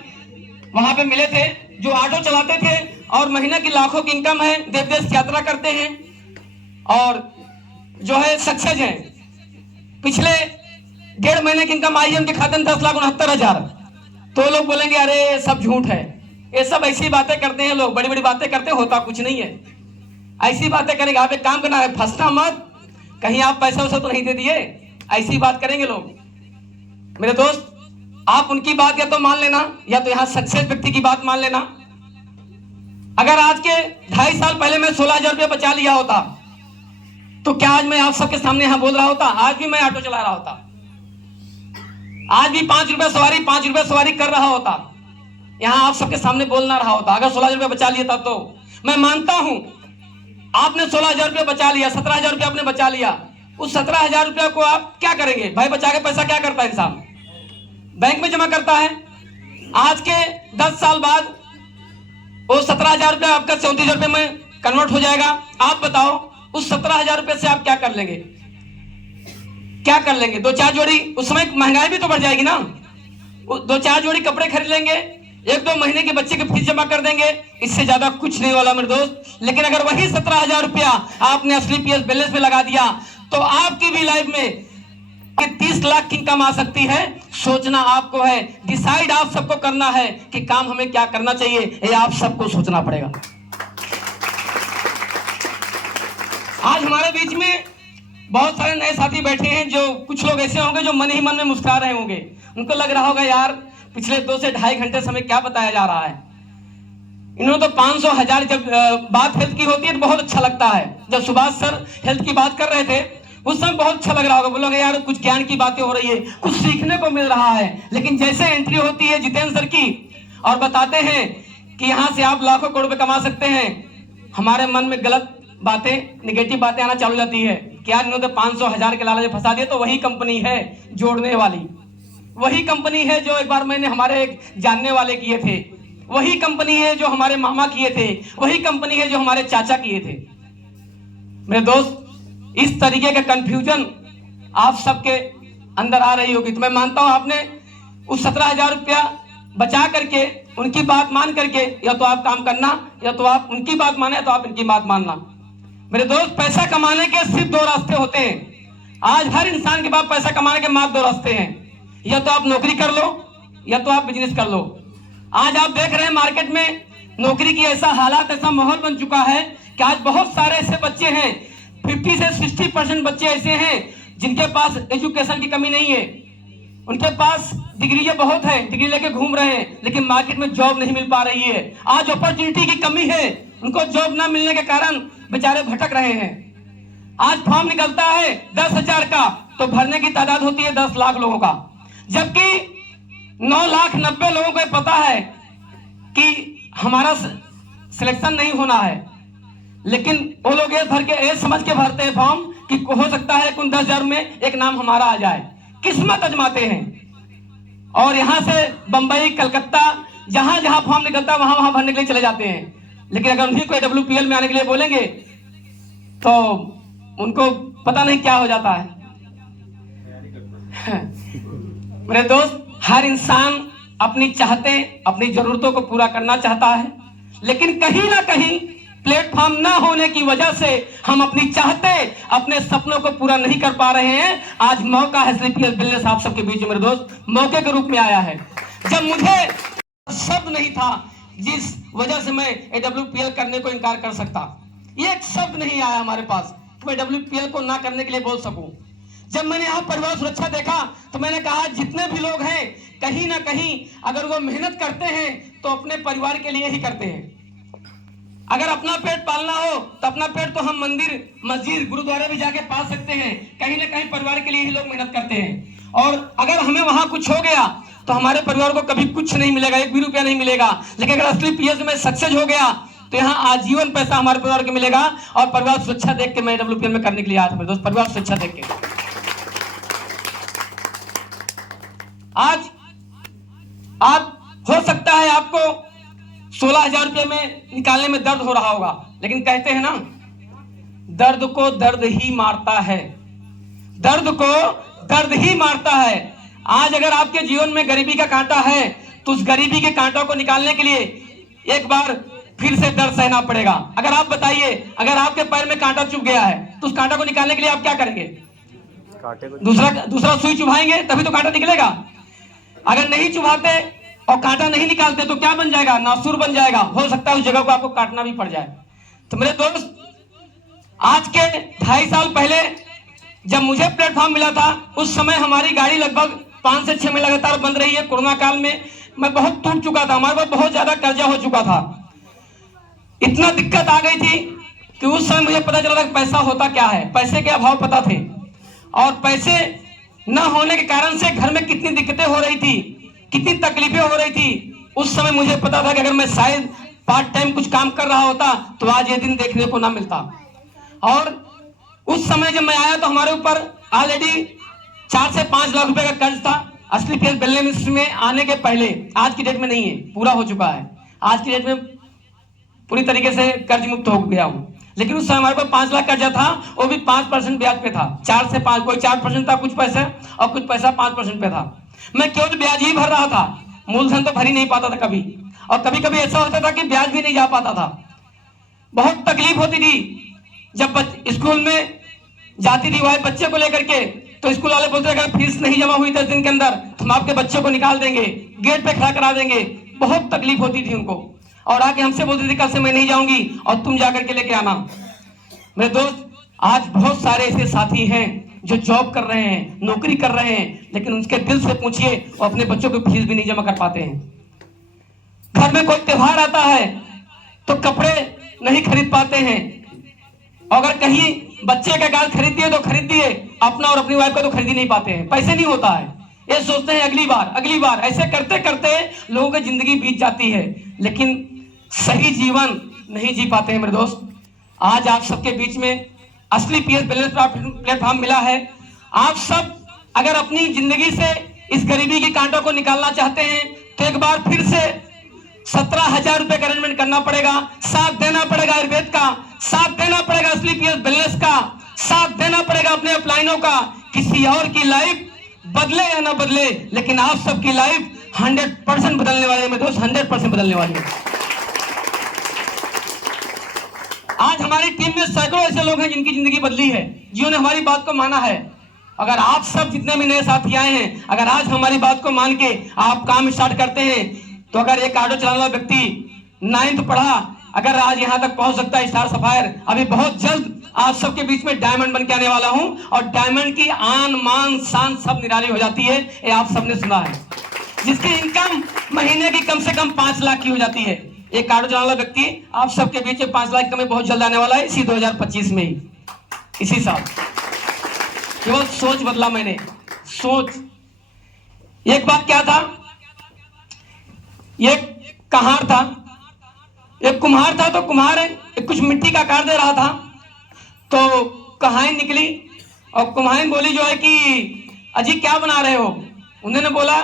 वहां पे मिले थे जो ऑटो चलाते थे और महीने की लाखों की इनकम है, देश देश यात्रा करते हैं और जो है सक्सेस है। पिछले 1.5 महीने की इनकम आई है उनके खाते में 10,69,000। तो लोग बोलेंगे अरे सब झूठ है, ये सब ऐसी बातें करते हैं लोग, बड़ी बड़ी बातें करते हैं, होता कुछ नहीं है। ऐसी बातें करेंगे, आप एक काम करना है, फंसना मत, कहीं आप पैसा वैसा तो नहीं दे दिए, ऐसी बात करेंगे लोग। मेरे दोस्त, आप उनकी बात या तो मान लेना या तो यहाँ सक्सेस व्यक्ति की बात मान लेना। अगर आज के 2.5 साल पहले मैं 16,000 रुपया बचा लिया होता तो क्या आज मैं आप सबके सामने यहाँ बोल रहा होता? आज भी मैं ऑटो चला रहा होता, आज भी 5 रुपया सवारी कर रहा होता, यहाँ आप सबके सामने बोलना रहा होता। अगर 16,000 रुपया बचा लिया था तो मैं मानता हूं आपने 16,000 रुपया बचा लिया, 17,000 रुपया आपने बचा लिया, उस 17,000 रुपया को आप क्या करेंगे? भाई बचा के पैसा क्या करता है इंसान? बैंक में जमा करता है। आज के 10 साल बाद वो 17,000 रुपया आपका 34,000 रुपये में कन्वर्ट हो जाएगा। आप बताओ उस 17,000 रुपये से आप क्या कर लेंगे? क्या कर लेंगे? 2-4 जोड़ी, उस समय महंगाई भी तो बढ़ जाएगी ना, 2-4 जोड़ी कपड़े खरीद लेंगे, 1-2 महीने के बच्चे की फीस जमा कर देंगे, इससे ज्यादा कुछ नहीं वाला मेरे दोस्त। लेकिन अगर वही 17,000 रुपया आपने असली पीएस बैलेंस में लगा दिया तो आपकी भी लाइफ में 30 लाख की इनकम आ सकती है। सोचना आपको है, डिसाइड आप सबको करना है कि काम हमें क्या करना चाहिए, ये आप सबको सोचना पड़ेगा। आज हमारे बीच में बहुत सारे नए साथी बैठे हैं, जो कुछ लोग ऐसे होंगे जो मन ही मन में मुस्कुरा रहे होंगे। उनको लग रहा होगा यार पिछले 2 से ढाई घंटे से हमें क्या बताया जा रहा है। इन्होंने तो 500 1000, जब बात हेल्थ की होती है तो बहुत अच्छा लगता है। जब सुभाष सर हेल्थ की बात कर रहे थे उस समय बहुत अच्छा लग रहा होगा, बोलोगे यार कुछ ज्ञान की बातें हो रही है, कुछ सीखने को मिल रहा है। लेकिन जैसे एंट्री होती है जितेंद्र सर की और बताते हैं कि यहाँ से आप लाखों करोड़ रुपए कमा सकते हैं, हमारे मन में गलत बातें, नेगेटिव बातें आना चालू हो जाती है कि यार इन्होंने 500 1000 के लालच में फंसा दिया। तो वही कंपनी है जोड़ने वाली, वही कंपनी है जो एक बार मैंने हमारे एक जानने वाले किए थे, वही कंपनी है जो हमारे मामा किए थे, वही कंपनी है जो हमारे चाचा किए थे। मेरे दोस्त, इस तरीके का कंफ्यूजन आप सबके अंदर आ रही होगी। तो मैं मानता हूं आपने उस 17,000 रुपया बचा करके, उनकी बात मान करके या तो आप काम करना, या तो आप उनकी बात माने, या तो आप इनकी बात मानना। मेरे दोस्त, पैसा कमाने के सिर्फ 2 रास्ते होते हैं। आज हर इंसान के पास पैसा कमाने के मात्र 2 रास्ते हैं, या तो आप नौकरी कर लो या तो आप बिजनेस कर लो। आज आप देख रहे हैं मार्केट में नौकरी की ऐसा हालात, ऐसा माहौल बन चुका है कि आज बहुत सारे ऐसे बच्चे हैं, 50 से 60% बच्चे ऐसे हैं जिनके पास एजुकेशन की कमी नहीं है। उनके पास डिग्री बहुत है, डिग्री लेके घूम रहे हैं, लेकिन मार्केट में जॉब नहीं मिल पा रही है। आज अपॉर्चुनिटी की कमी है, उनको जॉब ना मिलने के कारण बेचारे भटक रहे हैं। आज फॉर्म निकलता है 10,000 का तो भरने की तादाद होती है 10 लाख लोगों का, जबकि 9,90,000 लोगों को पता है कि हमारा सिलेक्शन नहीं होना है। लेकिन वो लोग ये भर के, ये समझ के भरते हैं फॉर्म कि हो सकता है कुल 10,000 में एक नाम हमारा आ जाए। किस्मत आजमाते हैं और यहां से बंबई, कलकत्ता, जहां जहां फॉर्म निकलता है वहां भरने के लिए चले जाते हैं। लेकिन अगर उन्हीं को AWPL में आने के लिए बोलेंगे तो उनको पता नहीं क्या हो जाता है। मेरे दोस्त, हर इंसान अपनी चाहते, अपनी जरूरतों को पूरा करना चाहता है, लेकिन कहीं ना कहीं प्लेटफॉर्म ना होने की वजह से हम अपनी चाहते, अपने सपनों को पूरा नहीं कर पा रहे हैं। आज मौका है स्लीपियर बिजनेस आप सबके बीच में मेरे दोस्त, मौके के रूप में आया है। जब मुझे शब्द नहीं था जिस वजह से मैं AWPL करने को इनकार कर सकता, ये एक शब्द नहीं आया हमारे पास कि मैं AWPL को ना करने के लिए बोल सकूं। जब मैंने यहाँ परिवार सुरक्षा देखा तो मैंने कहा जितने भी लोग हैं कहीं ना कहीं अगर वो मेहनत करते हैं तो अपने परिवार के लिए ही करते हैं। अगर अपना पेट पालना हो तो अपना पेट तो हम मंदिर, मस्जिद, गुरुद्वारे भी जाके पाल सकते हैं। कहीं ना कहीं परिवार के लिए ही लोग मेहनत करते हैं। और अगर हमें वहां कुछ हो गया तो हमारे परिवार को कभी कुछ नहीं मिलेगा, 1 भी रुपया नहीं मिलेगा। लेकिन अगर असली PS में सक्सेस हो गया तो यहाँ आजीवन पैसा हमारे परिवार को मिलेगा। और परिवार सुरक्षा देख के मैं AWPL में करने के लिए आया था मेरे दोस्त, परिवार सुरक्षा देख के। आज आप, हो सकता है आपको 16,000 रुपये में निकालने में दर्द हो रहा होगा, लेकिन कहते हैं ना, दर्द को दर्द ही मारता है, दर्द को दर्द ही मारता है। आज अगर आपके जीवन में गरीबी का कांटा है तो उस गरीबी के कांटों को निकालने के लिए एक बार फिर से दर्द सहना पड़ेगा। अगर आप बताइए, अगर आपके पैर में कांटा चुभ गया है तो उस कांटा को निकालने के लिए आप क्या करेंगे? दूसरा सुई चुभाएंगे तभी तो कांटा निकलेगा। अगर नहीं चुभाते और कांटा नहीं निकालते तो क्या बन जाएगा? नासूर बन जाएगा। हो सकता है उस जगह को आपको काटना भी पड़ जाए। तो मेरे दोस्त, आज के 2.5 साल पहले जब मुझे प्लेटफॉर्म मिला था उस समय हमारी गाड़ी लगभग 5 से 6 महीने लगातार बंद रही है। कोरोना काल में मैं बहुत टूट चुका था, हमारे पास बहुत ज्यादा कर्जा हो चुका था, इतना दिक्कत आ गई थी कि उस समय मुझे पता चला था कि पैसा होता क्या है, पैसे के अभाव पता थे। और पैसे न होने के कारण से घर में कितनी दिक्कतें हो रही थी, कितनी तकलीफें हो रही थी। उस समय मुझे पता था कि अगर मैं शायद पार्ट टाइम कुछ काम कर रहा होता तो आज ये दिन देखने को ना मिलता। और उस समय जब मैं आया तो हमारे ऊपर ऑलरेडी 4 से 5 लाख रुपए का कर्ज था। असली बिजनेस में आने के पहले, आज की डेट में नहीं है, पूरा हो चुका है। आज की डेट में पूरी तरीके से कर्ज मुक्त हो गया हूं। लेकिन उस समय हमारे पास 5 लाख कर्जा था, वो भी 5% ब्याज पे था। 4 से 5, कोई 4% था कुछ पैसा, और कुछ पैसा 5% पे था। मैं केवल ब्याज ही भर रहा था, मूलधन तो भर ही नहीं पाता था कभी। और कभी कभी ऐसा होता था कि ब्याज भी नहीं जा पाता था। बहुत तकलीफ होती थी। जब स्कूल में जाती थी वह बच्चे को लेकर के, तो स्कूल वाले बोलते अगर फीस नहीं जमा हुई 10 दिन के अंदर तो हम आपके बच्चे को निकाल देंगे, गेट पे खड़ा करा देंगे। बहुत तकलीफ होती थी उनको। और आके हमसे बोलती थी कल से मैं नहीं जाऊंगी और तुम जाकर के लेके आना। मेरे दोस्त, आज बहुत सारे ऐसे साथी हैं जो जॉब कर रहे हैं, नौकरी कर रहे हैं, लेकिन उनके दिल से पूछिए वो अपने बच्चों की फीस भी नहीं जमा कर पाते हैं। घर में कोई त्योहार आता है तो कपड़े नहीं खरीद पाते हैं। अगर कहीं बच्चे का गाल खरीद दिए तो खरीद दिए, अपना और अपनी वाइफ का तो खरीद ही नहीं पाते हैं, पैसे नहीं होता है। ये सोचते हैं अगली बार, ऐसे करते करते लोगों की जिंदगी बीत जाती है, लेकिन सही जीवन नहीं जी पाते हैं मेरे दोस्त। आज आप सबके बीच में असली पीएस बैलेंस प्लेटफॉर्म मिला है। आप सब अगर अपनी जिंदगी से इस गरीबी की कांटों को निकालना चाहते हैं तो एक बार फिर से 17,000 रुपए का अरेंजमेंट करना पड़ेगा, साथ देना पड़ेगा आयुर्वेद का, साथ देना पड़ेगा असली पीएस बैलेंस का, साथ देना पड़ेगा अपने अपलाइनों का। किसी और की लाइफ बदले या ना बदले, लेकिन आप सबकी लाइफ 100% बदलने वाली है मेरे दोस्त, 100% बदलने वाली है। आज हमारी टीम में सैकड़ों ऐसे लोग हैं जिनकी जिंदगी बदली है, जिन्होंने हमारी बात को माना है। अगर आप सब जितने भी नए साथी आए हैं, अगर आज हमारी बात को मान के आप काम स्टार्ट करते हैं, तो अगर एक ऑटो चलाने वाला व्यक्ति 9th पढ़ा, अगर आज यहां तक पहुंच सकता है स्टार सफायर, अभी बहुत जल्द आप सबके बीच में डायमंड बन के आने वाला हूं, और डायमंड की आन मान शान सब निराली हो जाती है, ये आप सबने सुना है। जिसकी इनकम महीने की कम से कम 5 लाख की हो जाती है। एक ऑटो चलाने वाला व्यक्ति आप सबके बीच में 5 लाख में बहुत जल्द आने वाला है, इसी 2025 में ही, इसी साल। केवल सोच बदला मैंने, सोच। एक बात क्या था, एक कहार था, एक कुम्हार था, तो कुम्हार कुछ मिट्टी का आकार दे रहा था, तो कहाइन निकली और कुम्हाइन बोली जो है कि अजी क्या बना रहे हो? उन्होंने बोला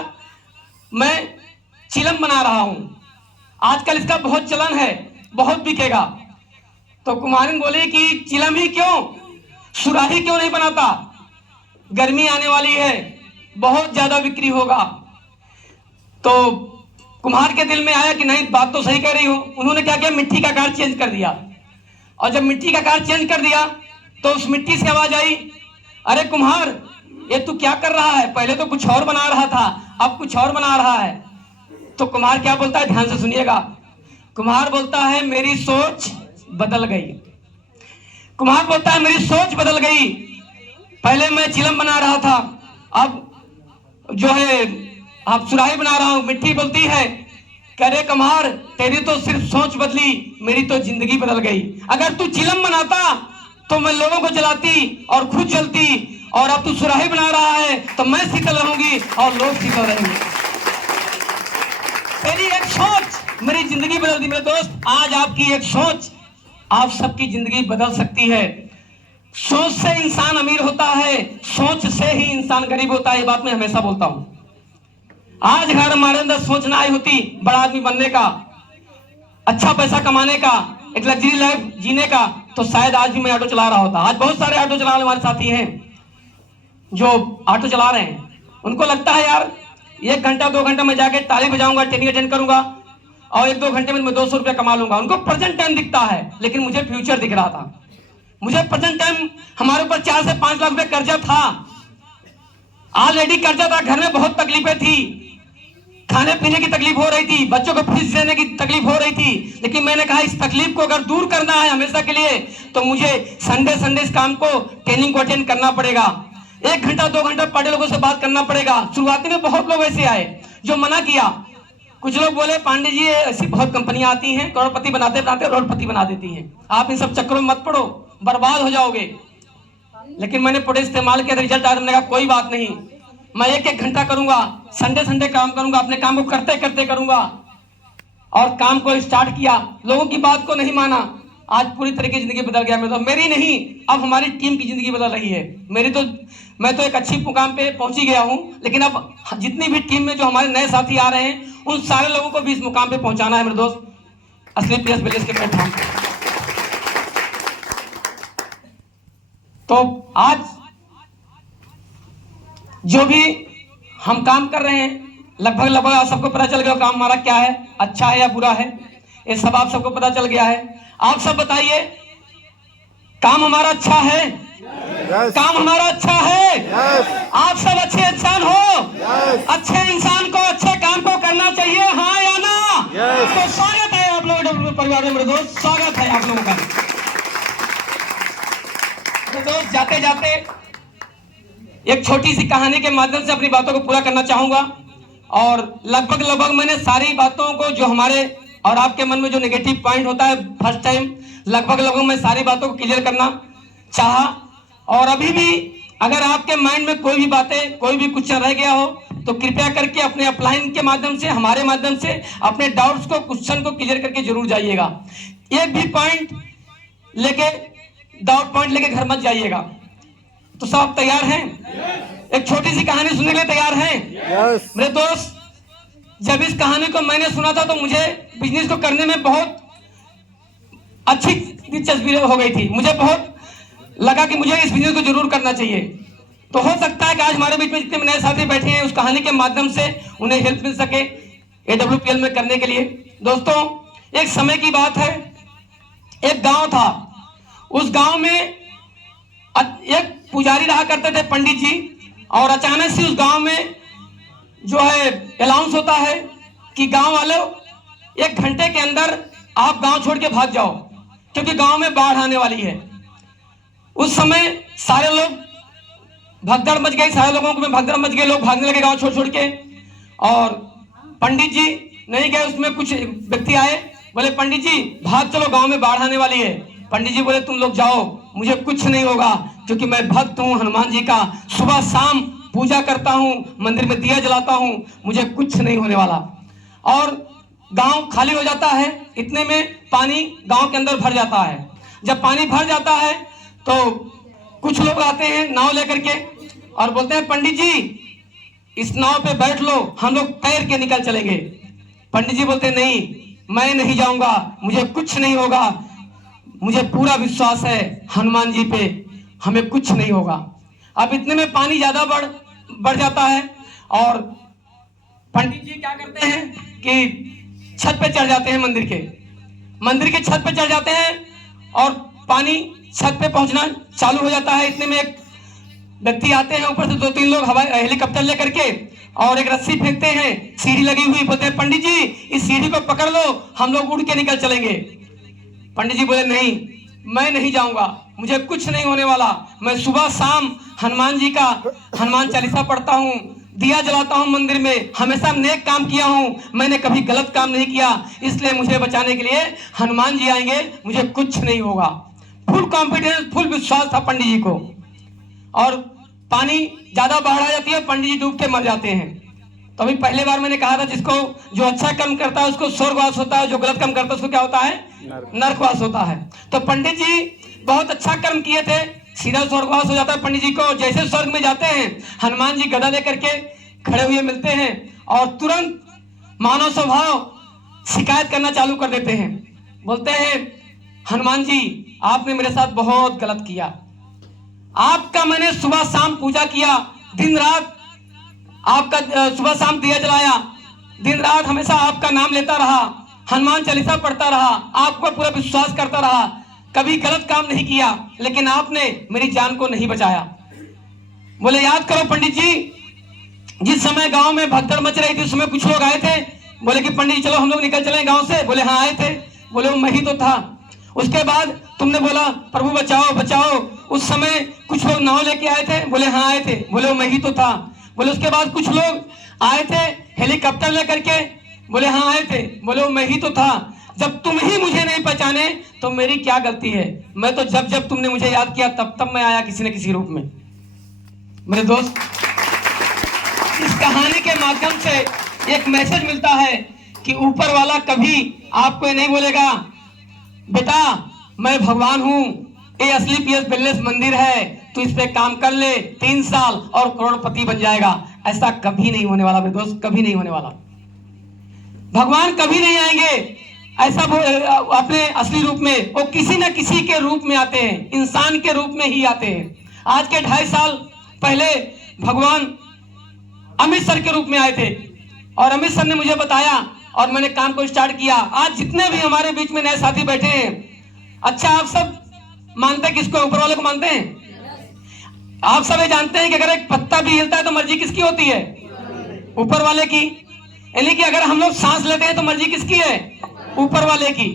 मैं चिलम बना रहा हूं, आजकल इसका बहुत चलन है, बहुत बिकेगा। तो कुम्हारिन बोले कि चिलम ही क्यों, सुराही क्यों नहीं बनाता? गर्मी आने वाली है, बहुत ज्यादा बिक्री होगा। तो कुम्हार के दिल में आया कि नहीं, बात तो सही कह रही हो। उन्होंने क्या किया, मिट्टी का आकार चेंज कर दिया, और जब मिट्टी का आकार चेंज कर दिया तो उस मिट्टी से आवाज आई, अरे कुम्हार ये तू क्या कर रहा है? पहले तो कुछ और बना रहा था, अब कुछ और बना रहा है। तो कुम्हार क्या बोलता है, ध्यान से सुनिएगा। कुम्हार बोलता है मेरी सोच बदल गई। कुम्हार बोलता है मेरी सोच बदल गई, पहले मैं चिलम बना रहा था, अब जो है अब सुराही बना रहा हूं। मिट्टी बोलती है कह रे कुम्हार तेरी तो सिर्फ सोच बदली, मेरी तो जिंदगी बदल गई। अगर तू चिलम बनाता तो मैं लोगों को जलाती और खुद जलती, और अब तू सुराही बना रहा है तो मैं शीतल रहूंगी और लोग शीतल रहेंगे। तेरी एक सोच मेरी जिंदगी बदल दी मेरे दोस्त। आज आपकी एक सोच आप सबकी जिंदगी बदल सकती है। सोच से इंसान अमीर होता है, सोच से ही इंसान गरीब होता है, ये बात मैं हमेशा बोलता हूं। आज अगर हमारे अंदर सोच ना आई होती बड़ा आदमी बनने का, अच्छा पैसा कमाने का, एक लग्जरी लाइफ जीने का, तो शायद आज भी मैं ऑटो चला रहा होता। आज बहुत सारे ऑटो चलाने वाले साथी हैं जो ऑटो चला रहे हैं, उनको लगता है यार 1 घंटा 2 घंटा में जाके ताली बजाऊंगा, ट्रेनिंग अटेंड करूंगा और 1-2 घंटे में मैं 200 रुपया कमा लूंगा। उनको प्रेजेंट टाइम दिखता है, लेकिन मुझे फ्यूचर दिख रहा था। मुझे प्रेजेंट टाइम हमारे ऊपर 4 से 5 लाख रुपए कर्जा था, ऑलरेडी कर्जा था, घर में बहुत तकलीफें थी, खाने पीने की तकलीफ हो रही थी, बच्चों को फीस देने की तकलीफ हो रही थी। लेकिन मैंने कहा इस तकलीफ को अगर दूर करना है हमेशा के लिए, तो मुझे संडे इस काम को, ट्रेनिंग को अटेंड करना पड़ेगा। 1 घंटा 2 घंटा पढ़े लोगों से बात करना पड़ेगा। शुरुआती में बहुत लोग ऐसे आए जो मना किया। कुछ लोग बोले पांडे जी ऐसी बहुत कंपनियां आती हैं, करोड़पति बनाते बनाते करोड़पति बना देती हैं, आप इन सब चक्करों में मत पड़ो, बर्बाद हो जाओगे। लेकिन मैंने पूरे इस्तेमाल किया, रिजल्ट आया, मैंने कहा कोई बात नहीं, मैं 1-1 घंटा करूंगा, संडे काम करूंगा, अपने काम को करते करते करूंगा। और काम को स्टार्ट किया, लोगों की बात को नहीं माना, आज पूरी तरह की जिंदगी बदल गया। मेरी नहीं, अब हमारी टीम की जिंदगी बदल रही है। मैं तो एक अच्छी मुकाम पे पहुंच ही गया हूं, लेकिन अब जितनी भी टीम में जो हमारे नए साथी आ रहे हैं, उन सारे लोगों को भी इस मुकाम पे पहुंचाना है मेरे दोस्त, असली पीएस बैलेंस के प्लेटफॉर्म। तो आज जो भी हम काम कर रहे हैं, लगभग आप सबको पता चल गया काम हमारा क्या है, अच्छा है या बुरा है, ये सब आप सबको पता चल गया है। आप सब बताइए, काम हमारा अच्छा है? yes. काम हमारा अच्छा है? yes. आप सब अच्छे इंसान हो? yes. अच्छे इंसान को अच्छे काम को करना चाहिए, हाँ या ना? yes. तो स्वागत है आप लोगों परिवार में मेरे दोस्त, स्वागत है आप लोगों का। तो दोस्त जाते जाते एक छोटी सी कहानी के माध्यम से अपनी बातों को पूरा करना चाहूंगा। और लगभग मैंने सारी बातों को जो हमारे और आपके मन में जो नेगेटिव पॉइंट होता है फर्स्ट टाइम लगभग मैं सारी बातों को क्लियर करना चाहा। और अभी भी अगर आपके माइंड में कोई भी बातें कोई भी क्वेश्चन रह गया हो तो कृपया करके अपने अपलाइन के माध्यम से हमारे माध्यम से अपने डाउट्स को क्वेश्चन को क्लियर करके जरूर जाइएगा। एक भी पॉइंट लेके डाउट पॉइंट लेके घर मत जाइएगा। तो सब तैयार हैं? एक छोटी सी कहानी सुनने के लिए तैयार हैं? मेरे दोस्त, जब इस कहानी को मैंने सुना था तो मुझे बिजनेस को करने में बहुत अच्छी दिलचस्पी हो गई थी। मुझे बहुत लगा कि मुझे इस बिजनेस को जरूर करना चाहिए। तो हो सकता है कि आज हमारे बीच में जितने नए साथी बैठे हैं उस कहानी के माध्यम से उन्हें हेल्प मिल सके AWPL में करने के लिए। दोस्तों, एक समय की बात है, एक गांव था। उस गांव में एक पुजारी रहा करते थे, पंडित जी। और अचानक से उस गांव में जो है अनाउंस होता है कि गांव वालों 1 घंटे के अंदर आप गांव छोड़ के भाग जाओ क्योंकि गांव में बाढ़ आने वाली है। उस समय सारे लोग भगदड़ मच गई, सारे लोगों में भगदड़ मच गई, लोग भागने लगे गांव छोड़ छोड़ के। और पंडित जी नहीं गए, उसमें कुछ व्यक्ति आए, बोले पंडित जी भाग चलो, गांव में बाढ़ आने वाली है। पंडित जी बोले तुम लोग जाओ, मुझे कुछ नहीं होगा क्योंकि मैं भक्त हूँ हनुमान जी का, सुबह शाम पूजा करता हूँ, मंदिर में दिया जलाता हूँ, मुझे कुछ नहीं होने वाला। और गांव खाली हो जाता है, इतने में पानी गांव के अंदर भर जाता है। जब पानी भर जाता है तो कुछ लोग आते हैं नाव लेकर के और बोलते हैं पंडित जी इस नाव पे बैठ लो, हम लोग तैर के निकल चलेंगे। पंडित जी बोलते नहीं, मैं नहीं जाऊंगा, मुझे कुछ नहीं होगा, मुझे पूरा विश्वास है हनुमान जी पे, हमें कुछ नहीं होगा। अब इतने में पानी ज्यादा बढ़ जाता है और पंडित जी क्या करते हैं कि छत पे चढ़ जाते हैं, मंदिर के छत पे चढ़ जाते हैं और पानी छत पे पहुंचना चालू हो जाता है। इतने में एक व्यक्ति आते हैं, ऊपर से 2-3 लोग हवाई हेलीकॉप्टर लेकर के और एक रस्सी फेंकते हैं, सीढ़ी लगी हुई, बोलते हैं पंडित जी इस सीढ़ी को पकड़ लो, हम लोग उड़ के निकल चलेंगे। पंडित जी बोले नहीं, मैं नहीं जाऊंगा, मुझे कुछ नहीं होने वाला, मैं सुबह शाम हनुमान जी का हनुमान चालीसा पढ़ता हूँ, दिया जलाता हूँ मंदिर में, हमेशा नेक काम किया हूँ, मैंने कभी गलत काम नहीं किया, इसलिए मुझे बचाने के लिए हनुमान जी आएंगे, मुझे कुछ नहीं होगा। फुल कॉन्फिडेंस, फुल विश्वास था पंडित जी को। और पानी ज्यादा बाढ़ आ जाती है, पंडित जी डूब के मर जाते हैं। तो अभी पहले बार मैंने कहा था जिसको जो अच्छा कर्म करता है उसको स्वर्गवास होता है, जो गलत कर्म करता है उसको क्या होता है? नरकवास होता है। तो पंडित जी बहुत अच्छा कर्म किए थे, सीधा स्वर्गवास हो जाता है पंडित जी को। जैसे स्वर्ग में जाते हैं, हनुमान जी गदा लेकर के खड़े हुए मिलते हैं और तुरंत मानव स्वभाव शिकायत करना चालू कर देते हैं। बोलते हैं हनुमान जी आपने मेरे साथ बहुत गलत किया, आपका मैंने सुबह शाम पूजा किया, दिन रात आपका सुबह शाम दिया जलाया, दिन रात हमेशा आपका नाम लेता रहा, हनुमान चालीसा पढ़ता रहा, आप पर पूरा विश्वास करता रहा, कभी गलत काम नहीं किया, लेकिन आपने मेरी जान को नहीं बचाया। बोले याद करो पंडित जी, जिस समय गांव में भगदड़ मच रही थी उस समय कुछ लोग आए थे, बोले कि पंडित जी चलो हम लोग निकल चले गांव से। बोले हाँ आए थे। बोले वो मैं ही तो था। उसके बाद तुमने बोला प्रभु बचाओ बचाओ, उस समय कुछ लोग नाव लेके आए थे। बोले हाँ आए थे। बोले वो मैं ही तो था। बोले उसके बाद कुछ लोग आए थे हेलीकॉप्टर लेकर के। बोले हाँ आए थे। बोले वो मैं ही तो था। जब तुम ही मुझे नहीं पहचाने तो मेरी क्या गलती है? मैं तो जब जब तुमने मुझे याद किया तब तब मैं आया किसी न किसी रूप में। मेरे दोस्त, इस कहानी के माध्यम से एक मैसेज मिलता है कि ऊपर वाला कभी आपको नहीं बोलेगा बेटा मैं भगवान हूं, ये असली पीएस वेलनेस मंदिर है, तू इस पे काम कर ले 3 साल और करोड़पति बन जाएगा। ऐसा कभी नहीं होने वाला मेरे दोस्त, कभी नहीं होने वाला। भगवान कभी नहीं आएंगे ऐसा अपने असली रूप में, वो किसी न किसी के रूप में आते हैं, इंसान के रूप में ही आते हैं। आज के 2.5 साल पहले भगवान अमित सर के रूप में आए थे और अमित सर ने मुझे बताया और मैंने काम को स्टार्ट किया। आज जितने भी हमारे बीच में नए साथी बैठे हैं, अच्छा आप सब मानते हैं किसको? ऊपर वाले को मानते हैं? आप सब ये जानते हैं कि अगर एक पत्ता भी हिलता है तो मर्जी किसकी होती है? ऊपर वाले की। यानी कि अगर हम लोग सांस लेते हैं तो मर्जी किसकी है? ऊपर वाले की।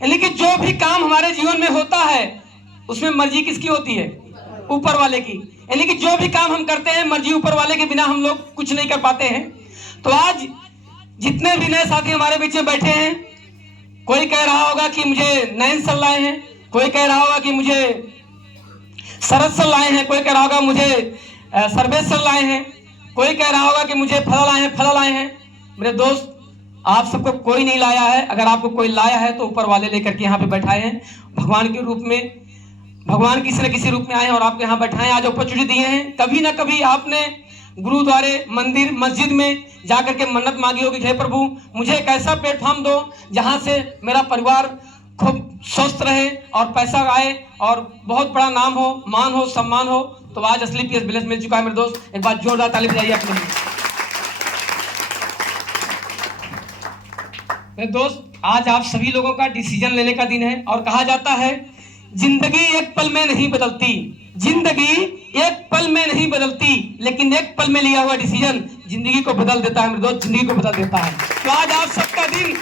यानी कि जो भी काम हमारे जीवन में होता है उसमें मर्जी किसकी होती है? ऊपर वाले की, यानी कि जो भी काम हम करते हैं मर्जी ऊपर वाले के बिना हम लोग कुछ नहीं कर पाते हैं। तो आज जितने भी नए साथी हमारे बीच में बैठे हैं, कोई कह रहा होगा कि मुझे नयन सर लाए हैं, कोई कह रहा होगा कि मुझे शरद सर लाए हैं, कोई कह रहा होगा मुझे सर्वेश सर लाए हैं, कोई कह रहा होगा कि मुझे फला लाए हैं, फला लाए हैं। मेरे दोस्त, आप सबको कोई नहीं लाया है। अगर आपको कोई लाया है तो ऊपर वाले लेकर के यहाँ पे बैठाए हैं। भगवान के रूप में, भगवान किसी न किसी रूप में आए हैं और आपको यहाँ बैठाए, आज अपॉर्चुनिटी दिए हैं। कभी ना कभी आपने गुरुद्वारे, मंदिर, मस्जिद में जाकर के मन्नत मांगी होगी, हे प्रभु मुझे एक ऐसा प्लेटफॉर्म दो जहाँ से मेरा परिवार खूब स्वस्थ रहे और पैसा आए और बहुत बड़ा नाम हो, मान हो, सम्मान हो। तो आज असली पीएस ब्लेस मिल चुका है मेरे दोस्त। एक बार जोरदार ताली बजाइए अपने लिए। मेरे दोस्त, आज आप सभी लोगों का डिसीजन लेने का दिन है और कहा जाता है जिंदगी एक पल में नहीं बदलती, जिंदगी एक पल में नहीं बदलती, लेकिन एक पल में लिया हुआ डिसीजन जिंदगी को बदल देता है मेरे दोस्त, जिंदगी को बदल देता है। तो आज आप सबका दिन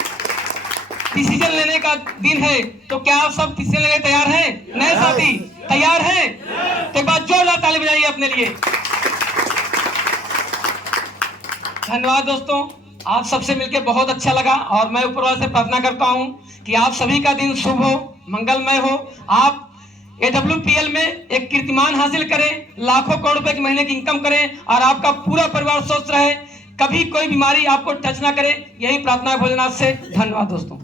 डिसीजन लेने का दिन है। तो क्या आप सब डिसीजन लेने तैयार हैं? नए साथी तैयार हैं? तो एक बार जोरदार ताली बजाइए अपने लिए। धन्यवाद दोस्तों, आप सबसे मिलकर बहुत अच्छा लगा और मैं ऊपर वाले से प्रार्थना करता हूं कि आप सभी का दिन शुभ हो, मंगलमय हो। आप AWPL में एक कीर्तिमान हासिल करें, लाखों करोड़ रुपए की महीने की इनकम करें और आपका पूरा परिवार स्वस्थ रहे, कभी कोई बीमारी आपको टच ना करे। यही प्रार्थना है भोलेनाथ से। धन्यवाद दोस्तों।